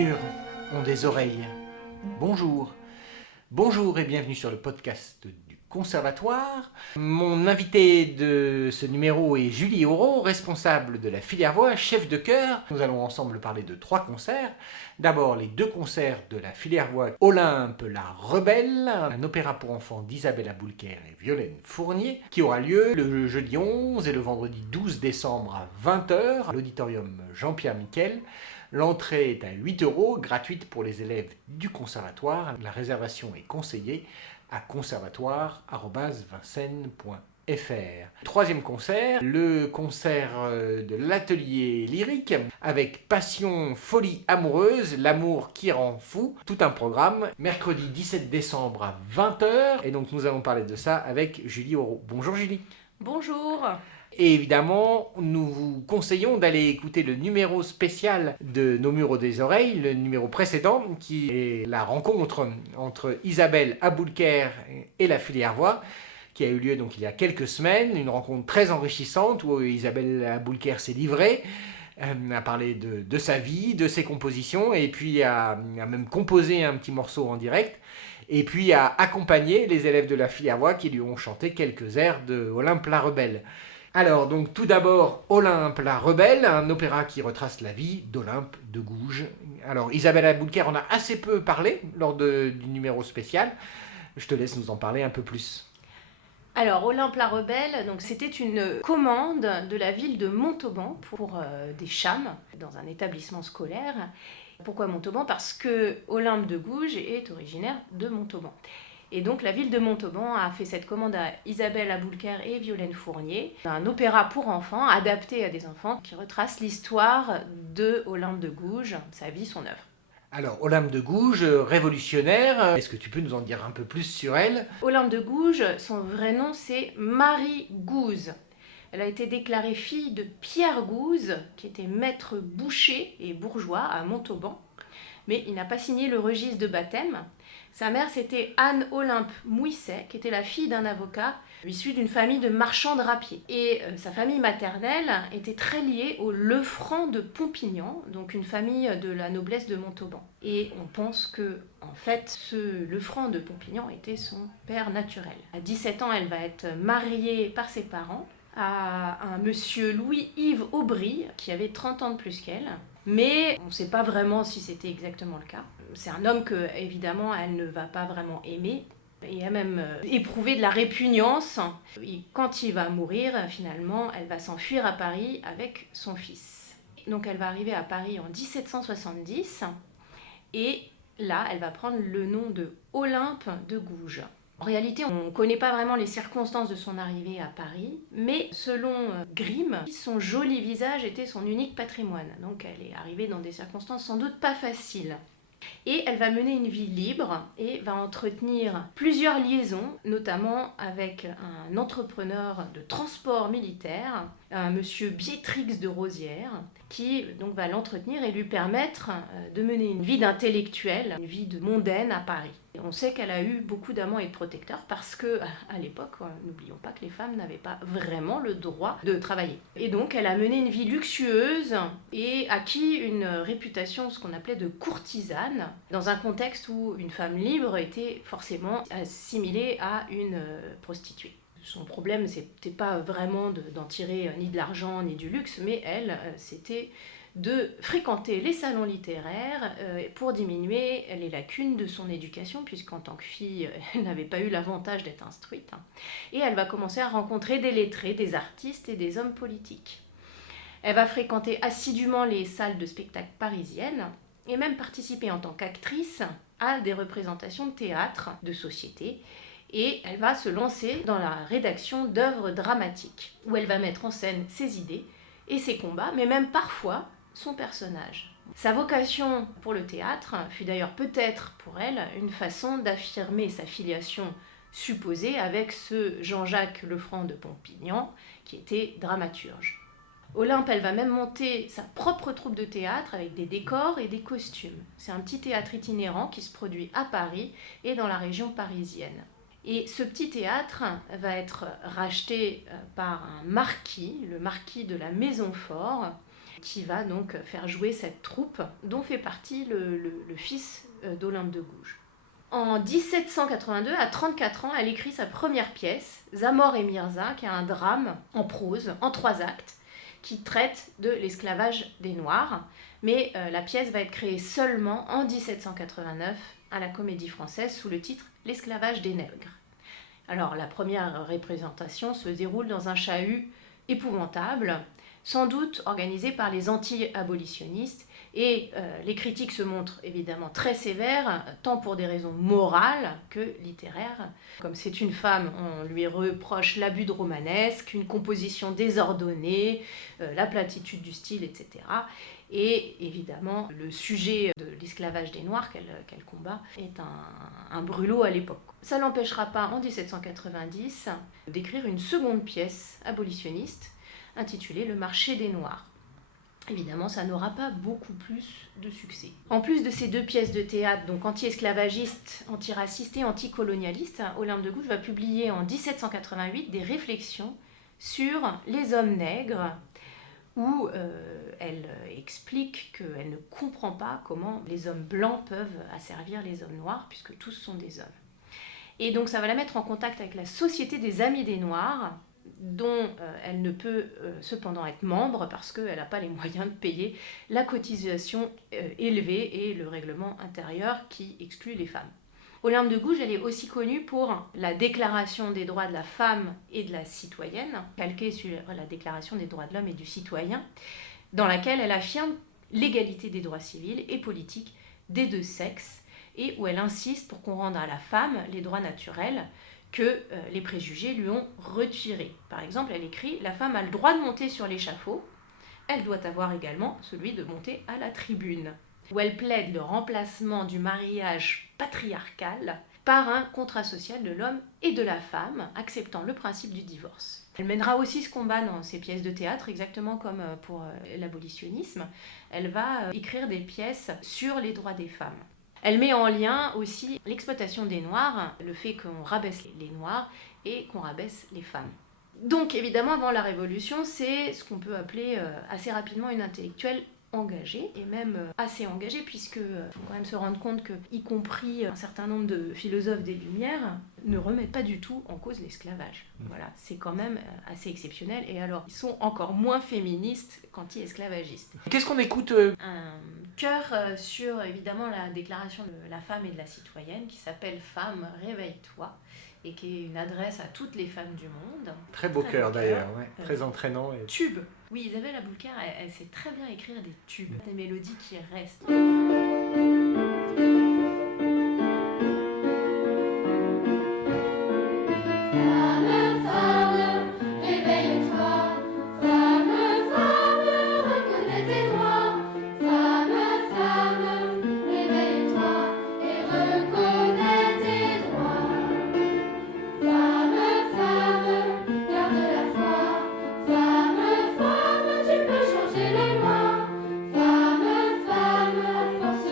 murs ont des oreilles. Bonjour. Bonjour et bienvenue sur le podcast du Conservatoire. Mon invité de ce numéro est Julie Auro, responsable de la filière voix, chef de chœur. Nous allons ensemble parler de 3 concerts. D'abord les 2 concerts de la filière voix Olympe la Rebelle, un opéra pour enfants d'Isabelle Aboulker et Violaine Fournier, qui aura lieu le jeudi 11 et le vendredi 12 décembre à 20h à l'auditorium Jean-Pierre Miquel. L'entrée est à 8 €, gratuite pour les élèves du conservatoire. La réservation est conseillée à conservatoire@vincennes.fr. Troisième concert, le concert de l'atelier lyrique avec Passion, folie amoureuse, l'amour qui rend fou. Tout un programme, mercredi 17 décembre à 20h. Et donc nous allons parler de ça avec Julie Auro. Bonjour Julie. Bonjour. Et évidemment, nous vous conseillons d'aller écouter le numéro spécial de Nos murs ont des oreilles, le numéro précédent, qui est la rencontre entre Isabelle Aboulker et la filière voix, qui a eu lieu donc il y a quelques semaines, une rencontre très enrichissante où Isabelle Aboulker s'est livrée, a parlé de sa vie, de ses compositions, et puis a même composé un petit morceau en direct, et puis a accompagné les élèves de la filière voix qui lui ont chanté quelques airs de Olympe la Rebelle. Alors, donc tout d'abord, Olympe la Rebelle, un opéra qui retrace la vie d'Olympe de Gouges. Alors, Isabelle Aboulker en a assez peu parlé lors du numéro spécial. Je te laisse nous en parler un peu plus. Alors, Olympe la Rebelle, donc, c'était une commande de la ville de Montauban pour des chames dans un établissement scolaire. Pourquoi Montauban ? Parce que Olympe de Gouges est originaire de Montauban. Et donc la ville de Montauban a fait cette commande à Isabelle Aboulker et Violaine Fournier, un opéra pour enfants adapté à des enfants qui retrace l'histoire de Olympe de Gouges, sa vie, son œuvre. Alors, Olympe de Gouges, révolutionnaire, est-ce que tu peux nous en dire un peu plus sur elle ? Olympe de Gouges, son vrai nom c'est Marie Gouze. Elle a été déclarée fille de Pierre Gouze, qui était maître boucher et bourgeois à Montauban, mais il n'a pas signé le registre de baptême. Sa mère, c'était Anne-Olympe Mouisset, qui était la fille d'un avocat issu d'une famille de marchands drapiers. Et sa famille maternelle était très liée aux Lefranc de Pompignan, donc une famille de la noblesse de Montauban. Et on pense que, en fait, ce Lefranc de Pompignan était son père naturel. À 17 ans, elle va être mariée par ses parents à un monsieur Louis-Yves Aubry, qui avait 30 ans de plus qu'elle. Mais on ne sait pas vraiment si c'était exactement le cas. C'est un homme que, évidemment, elle ne va pas vraiment aimer et a même éprouvé de la répugnance. Et quand il va mourir, finalement, elle va s'enfuir à Paris avec son fils. Donc elle va arriver à Paris en 1770 et là, elle va prendre le nom de Olympe de Gouges. En réalité, on ne connaît pas vraiment les circonstances de son arrivée à Paris, mais selon Grimm, son joli visage était son unique patrimoine. Donc elle est arrivée dans des circonstances sans doute pas faciles. Et elle va mener une vie libre et va entretenir plusieurs liaisons, notamment avec un entrepreneur de transport militaire, un monsieur Biétrix de Rosières, qui donc va l'entretenir et lui permettre de mener une vie d'intellectuel, une vie de mondaine à Paris. Et on sait qu'elle a eu beaucoup d'amants et de protecteurs parce que, à l'époque, n'oublions pas que les femmes n'avaient pas vraiment le droit de travailler. Et donc, elle a mené une vie luxueuse et acquis une réputation, ce qu'on appelait de courtisane, dans un contexte où une femme libre était forcément assimilée à une prostituée. Son problème, c'était pas vraiment d'en tirer ni de l'argent ni du luxe, mais elle, c'était de fréquenter les salons littéraires pour diminuer les lacunes de son éducation, puisqu'en tant que fille, elle n'avait pas eu l'avantage d'être instruite. Et elle va commencer à rencontrer des lettrés, des artistes et des hommes politiques. Elle va fréquenter assidûment les salles de spectacle parisiennes et même participer en tant qu'actrice à des représentations de théâtre, de société. Et elle va se lancer dans la rédaction d'œuvres dramatiques, où elle va mettre en scène ses idées et ses combats, mais même parfois son personnage. Sa vocation pour le théâtre fut d'ailleurs peut-être pour elle une façon d'affirmer sa filiation supposée avec ce Jean-Jacques Lefranc de Pompignan, qui était dramaturge. Olympe, elle va même monter sa propre troupe de théâtre avec des décors et des costumes. C'est un petit théâtre itinérant qui se produit à Paris et dans la région parisienne. Et ce petit théâtre va être racheté par un marquis, le marquis de la Maisonfort, qui va donc faire jouer cette troupe dont fait partie le fils d'Olympe de Gouges. En 1782, à 34 ans, elle écrit sa première pièce, Zamor et Mirza, qui est un drame en prose, en 3 actes, qui traite de l'esclavage des Noirs. Mais la pièce va être créée seulement en 1789 à la Comédie Française sous le titre L'esclavage des nègres. Alors la première représentation se déroule dans un chahut épouvantable, sans doute organisé par les anti-abolitionnistes, et les critiques se montrent évidemment très sévères, tant pour des raisons morales que littéraires. Comme c'est une femme, on lui reproche l'abus de romanesque, une composition désordonnée, la platitude du style, etc. Et évidemment, le sujet de l'esclavage des Noirs qu'elle combat est un brûlot à l'époque. Ça ne l'empêchera pas, en 1790, d'écrire une seconde pièce abolitionniste intitulée Le marché des Noirs. Évidemment, ça n'aura pas beaucoup plus de succès. En plus de ces 2 pièces de théâtre, donc anti-esclavagistes, antiracistes et anticolonialistes, Olympe de Gouges va publier en 1788 des réflexions sur les hommes nègres, où elle explique qu'elle ne comprend pas comment les hommes blancs peuvent asservir les hommes noirs, puisque tous sont des hommes. Et donc ça va la mettre en contact avec la Société des Amis des Noirs, dont elle ne peut cependant être membre parce qu'elle n'a pas les moyens de payer la cotisation élevée et le règlement intérieur qui exclut les femmes. Olympe de Gouges, elle est aussi connue pour la Déclaration des droits de la femme et de la citoyenne, calquée sur la Déclaration des droits de l'homme et du citoyen, dans laquelle elle affirme l'égalité des droits civils et politiques des 2 sexes, et où elle insiste pour qu'on rende à la femme les droits naturels que les préjugés lui ont retirés. Par exemple, elle écrit « La femme a le droit de monter sur l'échafaud, elle doit avoir également celui de monter à la tribune », où elle plaide le remplacement du mariage patriarcal par un contrat social de l'homme et de la femme, acceptant le principe du divorce. Elle mènera aussi ce combat dans ses pièces de théâtre, exactement comme pour l'abolitionnisme. Elle va écrire des pièces sur les droits des femmes. Elle met en lien aussi l'exploitation des Noirs, le fait qu'on rabaisse les Noirs et qu'on rabaisse les femmes. Donc évidemment, avant la Révolution, c'est ce qu'on peut appeler assez rapidement une intellectuelle engagée, et même assez engagée, puisque faut quand même se rendre compte que, y compris un certain nombre de philosophes des Lumières, ne remettent pas du tout en cause l'esclavage. Voilà, c'est quand même assez exceptionnel, et alors ils sont encore moins féministes qu'anti-esclavagistes. Qu'est-ce qu'on écoute Un chœur sur évidemment la déclaration de la femme et de la citoyenne, qui s'appelle « Femme, réveille-toi », et qui est une adresse à toutes les femmes du monde. Très beau chœur d'ailleurs, ouais. Très entraînant. Et... Tube. Oui, Isabelle Aboulker, elle sait très bien écrire des tubes, des mélodies qui restent. Force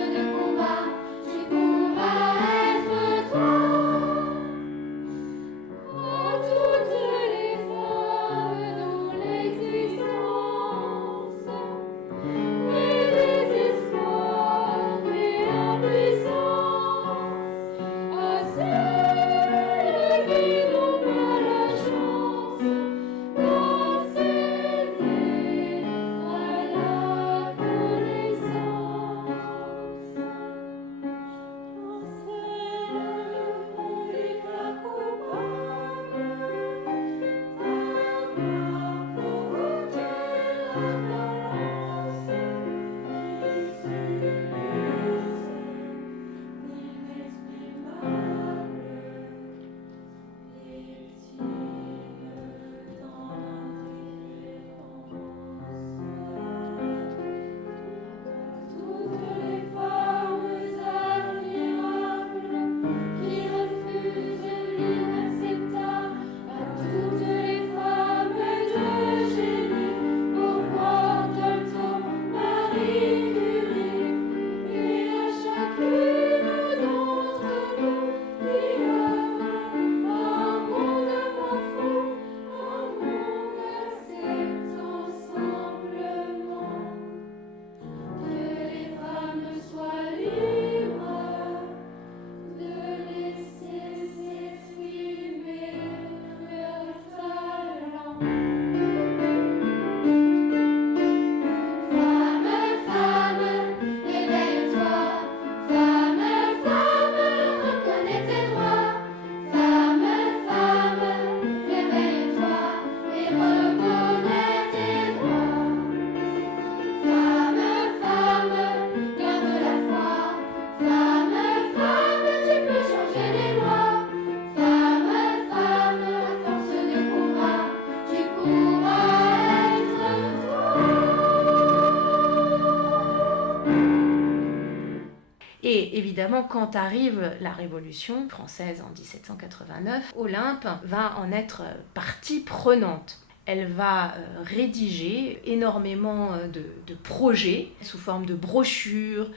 évidemment, quand arrive la Révolution française en 1789, Olympe va en être partie prenante. Elle va rédiger énormément de projets sous forme de brochures,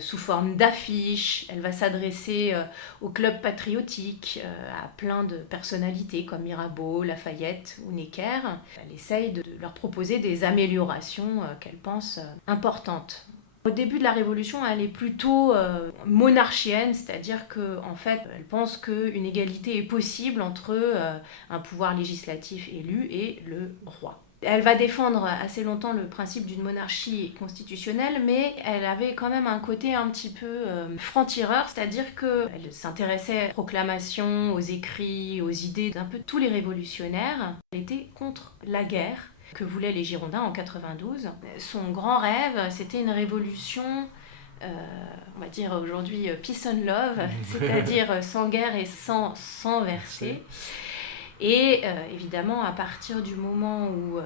sous forme d'affiches. Elle va s'adresser au club patriotique, à plein de personnalités comme Mirabeau, Lafayette ou Necker. Elle essaye de leur proposer des améliorations qu'elle pense importantes. Au début de la Révolution, elle est plutôt monarchienne, c'est-à-dire qu'en fait, elle pense qu'une égalité est possible entre un pouvoir législatif élu et le roi. Elle va défendre assez longtemps le principe d'une monarchie constitutionnelle, mais elle avait quand même un côté un petit peu franc-tireur, c'est-à-dire qu'elle s'intéressait aux proclamations, aux écrits, aux idées d'un peu tous les révolutionnaires. Elle était contre la guerre que voulaient les Girondins en 92. Son grand rêve, c'était une révolution, on va dire aujourd'hui peace and love, c'est-à-dire sans guerre et sans sang versé. Et évidemment, à partir du moment où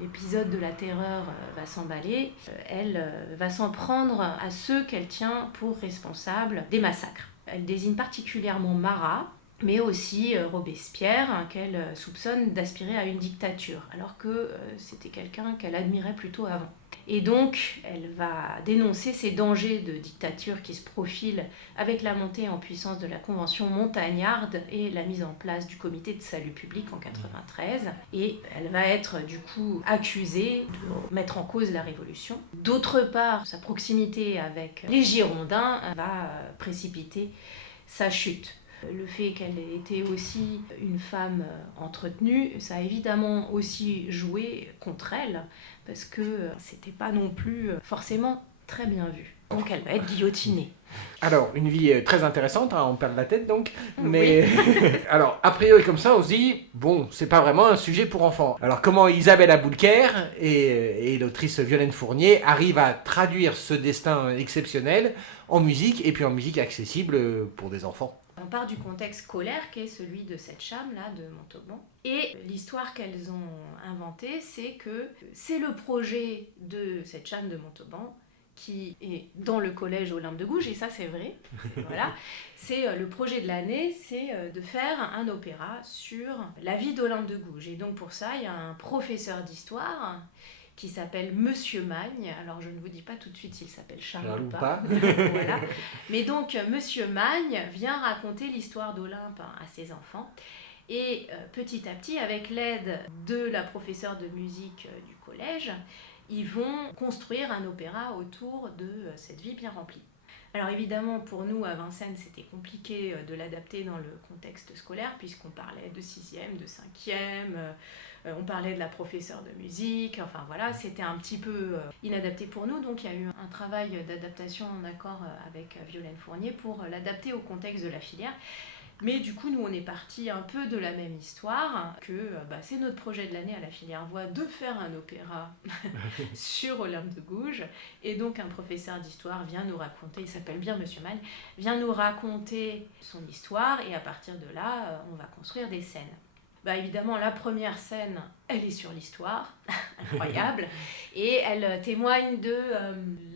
l'épisode de la terreur va s'emballer, elle va s'en prendre à ceux qu'elle tient pour responsables des massacres. Elle désigne particulièrement Marat, mais aussi Robespierre, qu'elle soupçonne d'aspirer à une dictature, alors que c'était quelqu'un qu'elle admirait plutôt avant. Et donc, elle va dénoncer ces dangers de dictature qui se profilent avec la montée en puissance de la Convention montagnarde et la mise en place du Comité de salut public en 1993. Et elle va être du coup accusée de mettre en cause la Révolution. D'autre part, sa proximité avec les Girondins va précipiter sa chute. Le fait qu'elle ait été aussi une femme entretenue, ça a évidemment aussi joué contre elle, parce que c'était pas non plus forcément très bien vu. Donc elle va être guillotinée. Alors, une vie très intéressante, hein, on perd la tête donc, mais... Oui. Alors, a priori comme ça, on se dit, bon, c'est pas vraiment un sujet pour enfants. Alors, comment Isabelle Aboulker et l'autrice Violaine Fournier arrivent à traduire ce destin exceptionnel en musique, et puis en musique accessible pour des enfants? On part du contexte scolaire qui est celui de cette cham-là de Montauban. Et l'histoire qu'elles ont inventée, c'est que c'est le projet de cette cham de Montauban qui est dans le collège Olympe de Gouges, et ça c'est vrai. Voilà. C'est le projet de l'année, c'est de faire un opéra sur la vie d'Olympe de Gouges. Et donc pour ça, il y a un professeur d'histoire qui s'appelle Monsieur Magne. Alors je ne vous dis pas tout de suite s'il s'appelle Charles ou pas. Voilà. Mais donc Monsieur Magne vient raconter l'histoire d'Olympe à ses enfants. Et petit à petit, avec l'aide de la professeure de musique du collège, ils vont construire un opéra autour de cette vie bien remplie. Alors évidemment, pour nous, à Vincennes, c'était compliqué de l'adapter dans le contexte scolaire, puisqu'on parlait de 6e, de 5e, on parlait de la professeure de musique, enfin voilà, c'était un petit peu inadapté pour nous, donc il y a eu un travail d'adaptation en accord avec Violaine Fournier pour l'adapter au contexte de la filière. Mais du coup, nous, on est parti un peu de la même histoire, que c'est notre projet de l'année à la filière voix de faire un opéra sur Olympe de Gouges. Et donc, un professeur d'histoire vient nous raconter, il s'appelle bien Monsieur Magne, vient nous raconter son histoire, et à partir de là, on va construire des scènes. Évidemment, la première scène, elle est sur l'histoire, incroyable, et elle témoigne de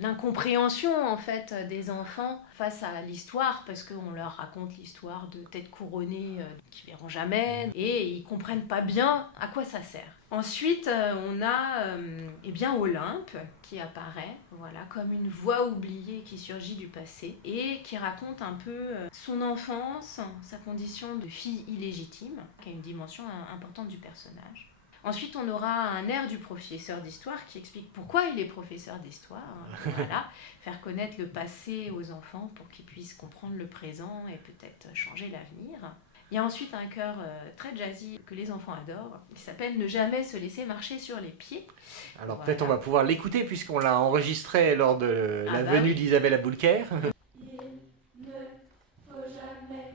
l'incompréhension en fait des enfants face à l'histoire, parce qu'on leur raconte l'histoire de têtes couronnées qu'ils verront jamais, et ils comprennent pas bien à quoi ça sert. Ensuite, on a Olympe qui apparaît, voilà, comme une voix oubliée qui surgit du passé et qui raconte un peu son enfance, sa condition de fille illégitime, qui a une dimension importante du personnage. Ensuite, on aura un air du professeur d'histoire qui explique pourquoi il est professeur d'histoire. Voilà, faire connaître le passé aux enfants pour qu'ils puissent comprendre le présent et peut-être changer l'avenir. Il y a ensuite un chœur très jazzy que les enfants adorent, qui s'appelle « Ne jamais se laisser marcher sur les pieds ». Alors voilà. Peut-être on va pouvoir l'écouter puisqu'on l'a enregistré lors de la venue d'Isabelle Aboulker. Il ne faut jamais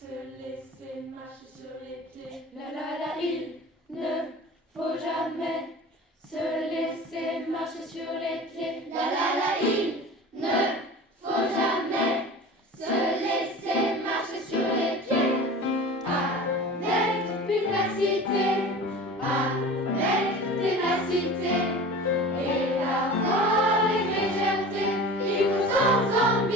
se laisser marcher sur les pieds. La la la, il ne faut jamais se laisser marcher sur les pieds. La la la, il ne faut jamais se laisser marcher sur les pieds. Avec pugnacité, avec ténacité, et la voix et légèreté, il vous sans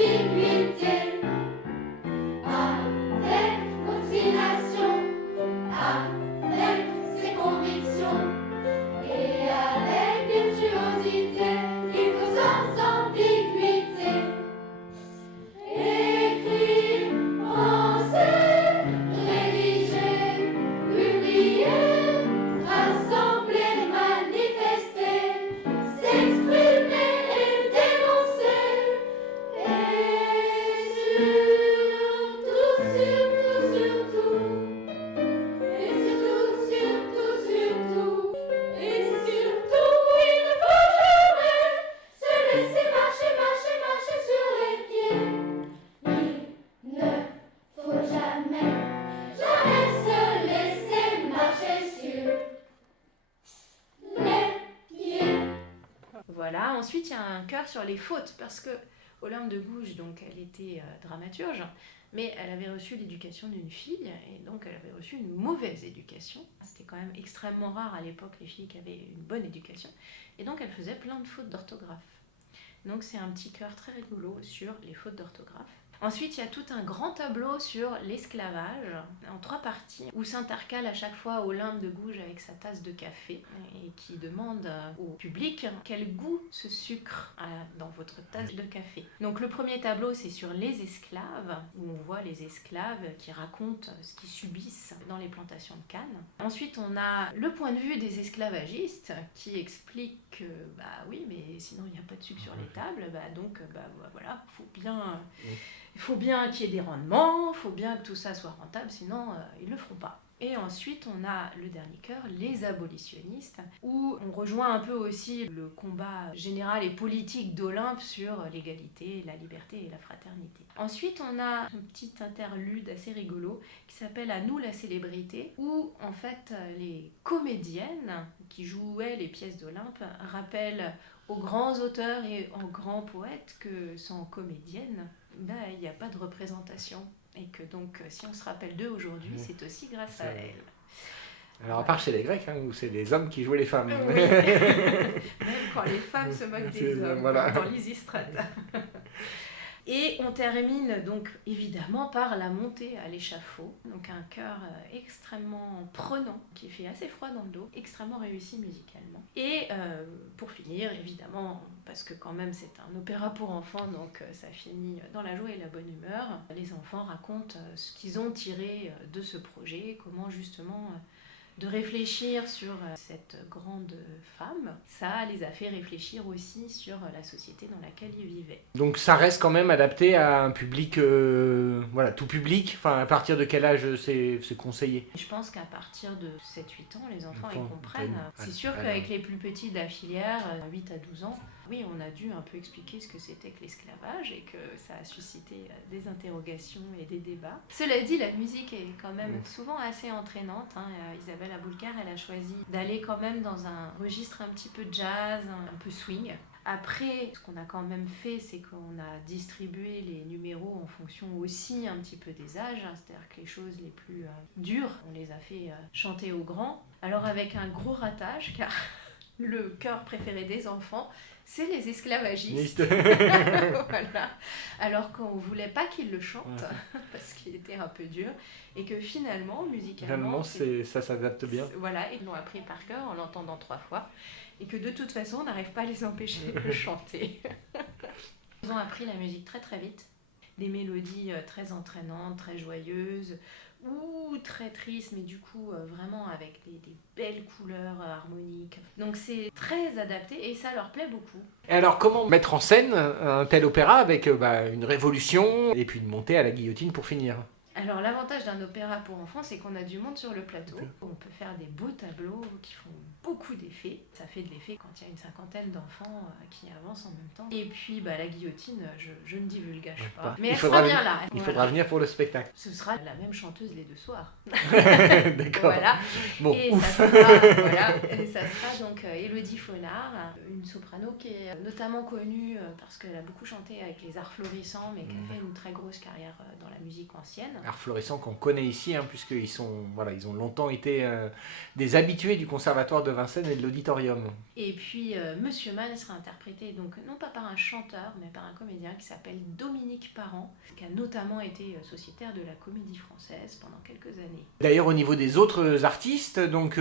jamais, jamais se laisser marcher sur les pieds. Voilà, ensuite il y a un chœur sur les fautes, parce que Olympe de Gouges, donc elle était dramaturge, mais elle avait reçu l'éducation d'une fille, et donc elle avait reçu une mauvaise éducation. C'était quand même extrêmement rare à l'époque, les filles qui avaient une bonne éducation, et donc elle faisait plein de fautes d'orthographe. Donc c'est un petit chœur très rigolo sur les fautes d'orthographe. Ensuite, il y a tout un grand tableau sur l'esclavage, en 3 parties, où s'intercale à chaque fois Olympe de Gouges avec sa tasse de café, et qui demande au public quel goût ce sucre a dans votre tasse de café. Donc le premier tableau, c'est sur les esclaves, où on voit les esclaves qui racontent ce qu'ils subissent dans les plantations de canne. Ensuite, on a le point de vue des esclavagistes, qui expliquent que, bah oui, mais sinon il n'y a pas de sucre sur les tables, donc voilà, il faut bien qu'il y ait des rendements, il faut bien que tout ça soit rentable, sinon ils ne le feront pas. Et ensuite, on a le dernier chœur, les abolitionnistes, où on rejoint un peu aussi le combat général et politique d'Olympe sur l'égalité, la liberté et la fraternité. Ensuite, on a un petit interlude assez rigolo qui s'appelle « À nous la célébrité », où en fait les comédiennes qui jouaient les pièces d'Olympe rappellent aux grands auteurs et aux grands poètes que sans comédienne, il n'y a pas de représentation. Et que donc, si on se rappelle d'eux aujourd'hui, c'est aussi grâce à elles. Alors, à part chez les Grecs, où c'est les hommes qui jouaient les femmes. Oui. Même quand les femmes se moquent des hommes, voilà. dans Lysistrate. Et on termine donc évidemment par la montée à l'échafaud, donc un chœur extrêmement prenant, qui fait assez froid dans le dos, extrêmement réussi musicalement. Et pour finir, évidemment, parce que quand même c'est un opéra pour enfants, donc ça finit dans la joie et la bonne humeur, les enfants racontent ce qu'ils ont tiré de ce projet, comment justement de réfléchir sur cette grande femme, ça les a fait réfléchir aussi sur la société dans laquelle ils vivaient. Donc ça reste quand même adapté à un public, tout public. Enfin, à partir de quel âge c'est conseillé? Je pense qu'à partir de 7-8 ans, les enfants ils comprennent. comprennent. C'est sûr qu'avec les plus petits de la filière, 8 à 12 ans, oui, on a dû un peu expliquer ce que c'était que l'esclavage et que ça a suscité des interrogations et des débats. Cela dit, la musique est quand même souvent assez entraînante. Isabelle Aboulker, elle a choisi d'aller quand même dans un registre un petit peu jazz, un peu swing. Après, ce qu'on a quand même fait, c'est qu'on a distribué les numéros en fonction aussi un petit peu des âges, c'est-à-dire que les choses les plus dures, on les a fait chanter aux grands. Alors avec un gros ratage, car le chœur préféré des enfants, c'est les esclavagistes. Voilà. Alors qu'on ne voulait pas qu'ils le chantent, parce qu'il était un peu dur, et que finalement, musicalement, ça s'adapte bien. Voilà, ils l'ont appris par cœur en l'entendant 3 fois, et que de toute façon, on n'arrive pas à les empêcher de chanter. Ils ont appris la musique très très vite, des mélodies très entraînantes, très joyeuses, ou très triste, mais du coup vraiment avec des belles couleurs harmoniques. Donc c'est très adapté et ça leur plaît beaucoup. Et alors comment mettre en scène un tel opéra avec une révolution et puis une montée à la guillotine pour finir? Alors l'avantage d'un opéra pour enfants, c'est qu'on a du monde sur le plateau. On peut faire des beaux tableaux qui font beaucoup d'effets. Ça fait de l'effet quand il y a une 50aine d'enfants qui avancent en même temps. Et puis la guillotine, je ne divulgage pas. Mais elle sera bien là. Il faudra venir pour le spectacle. Ce sera la même chanteuse les 2 soirs. D'accord. Voilà. Bon, et ça sera donc Élodie Faunard, une soprano qui est notamment connue parce qu'elle a beaucoup chanté avec les Arts Florissants, mais qui a fait une très grosse carrière dans la musique ancienne. Arts Florissants qu'on connaît ici, puisqu'ils ils ont longtemps été des habitués du conservatoire de Vincennes et de l'auditorium. Et puis Monsieur Mann sera interprété donc non pas par un chanteur, mais par un comédien qui s'appelle Dominique Parent, qui a notamment été sociétaire de la Comédie Française pendant quelques années. D'ailleurs, au niveau des autres artistes, donc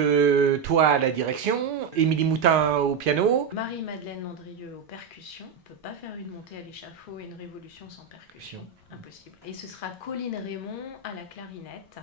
toi à la direction, Émilie Moutin au piano, Marie-Madeleine Landrieux aux percussions. On ne peut pas faire une montée à l'échafaud et une révolution sans percussion. Impossible. Et ce sera Colline Raymond à la clarinette.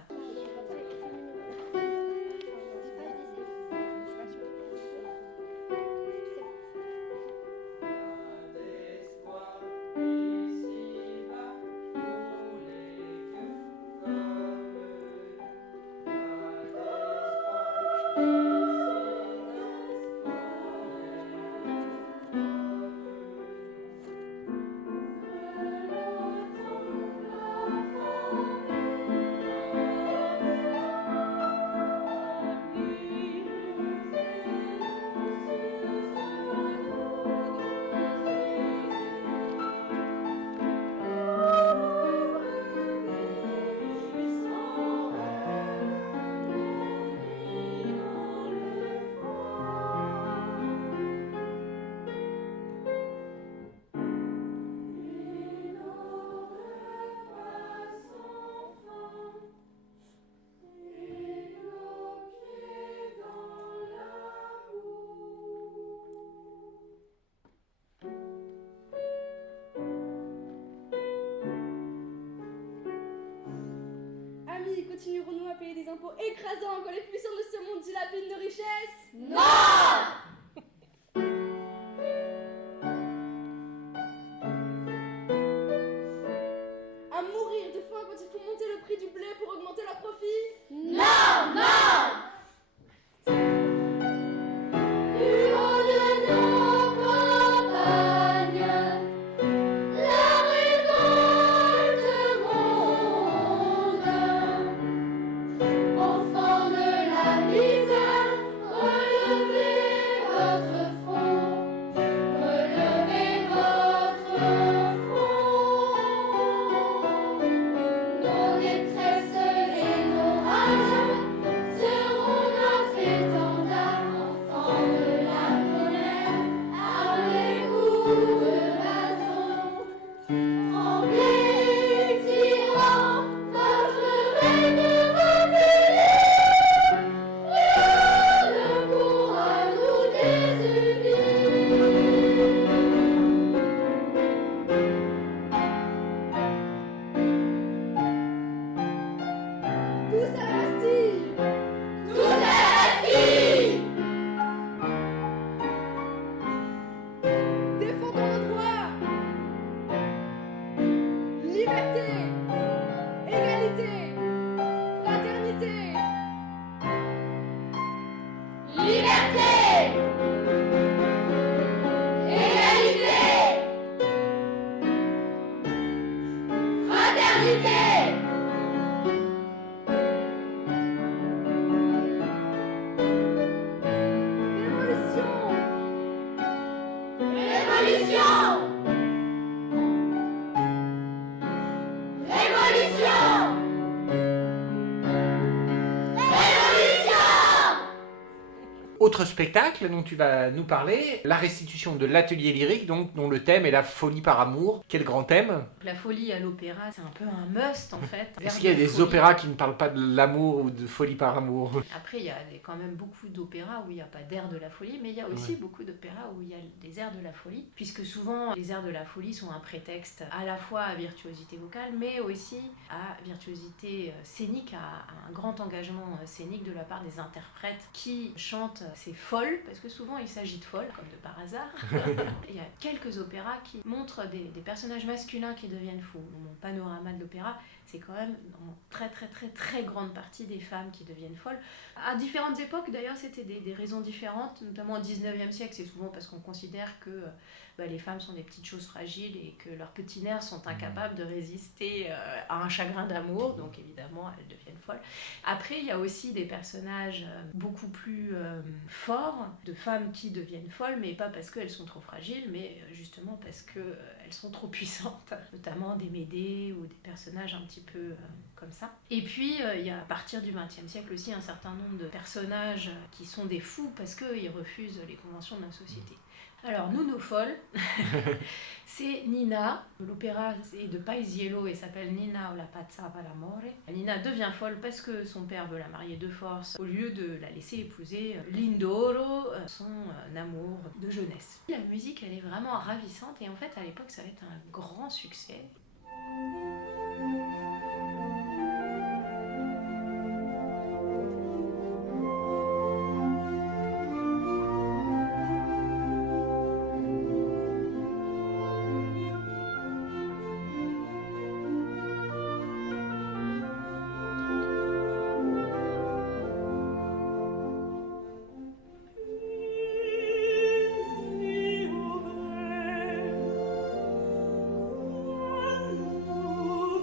vie, continuerons-nous à payer des impôts écrasants quand les puissants de ce monde dilapident nos richesses? Non! À mourir de faim quand il faut monter le prix du blé pour augmenter leurs profits? Non! Non! Du haut de nos campagnes, la révolte gronde. Enfants de la misère, relevez votre front, relevez votre front. Nos détresses et nos rages seront notre étendard, enfants de la colère, armez-vous de bâtons. Tremblez, tyrans, votre règne revenir, rien ne pourra nous désunir. Tous à la Bastille! Tous à la Bastille! Défendons nos droits! Liberté! Égalité! Fraternité! Liberté! Égalité! Fraternité! Révolution! Révolution! Révolution! Révolution! Autre spectacle dont tu vas nous parler, la restitution de l'atelier lyrique, donc, dont le thème est la folie par amour. Quel grand thème! La folie à l'opéra, c'est un peu un must en fait. Est-ce qu'il y a des opéras qui ne parlent pas de l'amour ou de folie par amour? Après, il y a quand même beaucoup d'opéras où il n'y a pas d'air de la folie, mais il y a aussi beaucoup d'opéras où il y a des airs de la folie, puisque souvent les airs de la folie sont un prétexte à la fois à virtuosité vocale, mais aussi à virtuosité scénique, à un grand engagement scénique de la part des interprètes qui chantent ces folles, parce que souvent il s'agit de folles, comme de par hasard. Il y a quelques opéras qui montrent des personnages masculins qui deviennent fous. Dans mon panorama de l'opéra, c'est quand même en très très très très grande partie des femmes qui deviennent folles. À différentes époques d'ailleurs c'était des raisons différentes, notamment au 19e siècle, c'est souvent parce qu'on considère que les femmes sont des petites choses fragiles et que leurs petits nerfs sont incapables de résister à un chagrin d'amour, donc évidemment elles deviennent folles. Après il y a aussi des personnages beaucoup plus forts, de femmes qui deviennent folles, mais pas parce qu'elles sont trop fragiles, mais justement parce qu'elles sont trop puissantes, notamment des Médées ou des personnages un petit peu comme ça. Et puis il y a à partir du XXe siècle aussi un certain nombre de personnages qui sont des fous parce qu'ils refusent les conventions de la société. Alors, Nuno Folle, c'est Nina. L'opéra est de Paisiello et s'appelle Nina o la pazza per l'amore. Nina devient folle parce que son père veut la marier de force au lieu de la laisser épouser Lindoro, son amour de jeunesse. La musique, elle est vraiment ravissante et en fait, à l'époque, ça va être un grand succès. Quando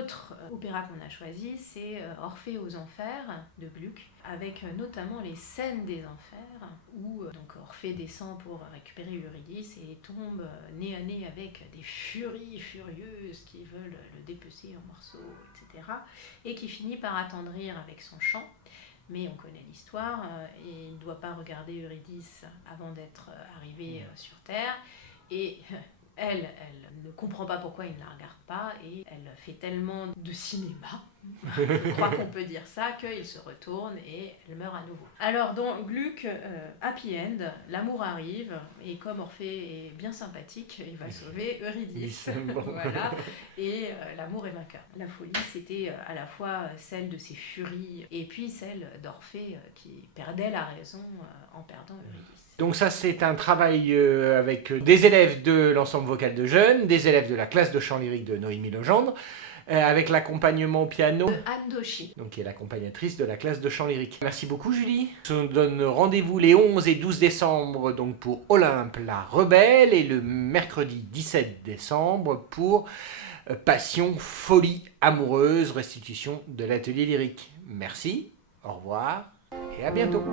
L'autre opéra qu'on a choisi, c'est Orphée aux Enfers de Gluck, avec notamment les scènes des enfers, où donc Orphée descend pour récupérer Eurydice et tombe nez à nez avec des furies furieuses qui veulent le dépecer en morceaux, etc. Et qui finit par attendrir avec son chant. Mais on connaît l'histoire, il ne doit pas regarder Eurydice avant d'être arrivé sur Terre. Et elle ne comprend pas pourquoi il ne la regarde pas, et elle fait tellement de cinéma, je crois qu'on peut dire ça, qu'il se retourne et elle meurt à nouveau. Alors dans Gluck, happy end, l'amour arrive, et comme Orphée est bien sympathique, il va sauver Eurydice. Bon. Voilà. Et l'amour est vainqueur. La folie, c'était à la fois celle de ses furies, et puis celle d'Orphée qui perdait la raison en perdant Eurydice. Donc ça, c'est un travail avec des élèves de l'ensemble vocal de jeunes, des élèves de la classe de chant lyrique de Noémie Legendre, avec l'accompagnement au piano, Anne Dauchy. donc qui est l'accompagnatrice de la classe de chant lyrique. Merci beaucoup Julie. Je vous donne rendez-vous les 11 et 12 décembre donc pour Olympe la Rebelle, et le mercredi 17 décembre pour Passion, folie amoureuse, restitution de l'atelier lyrique. Merci, au revoir et à bientôt.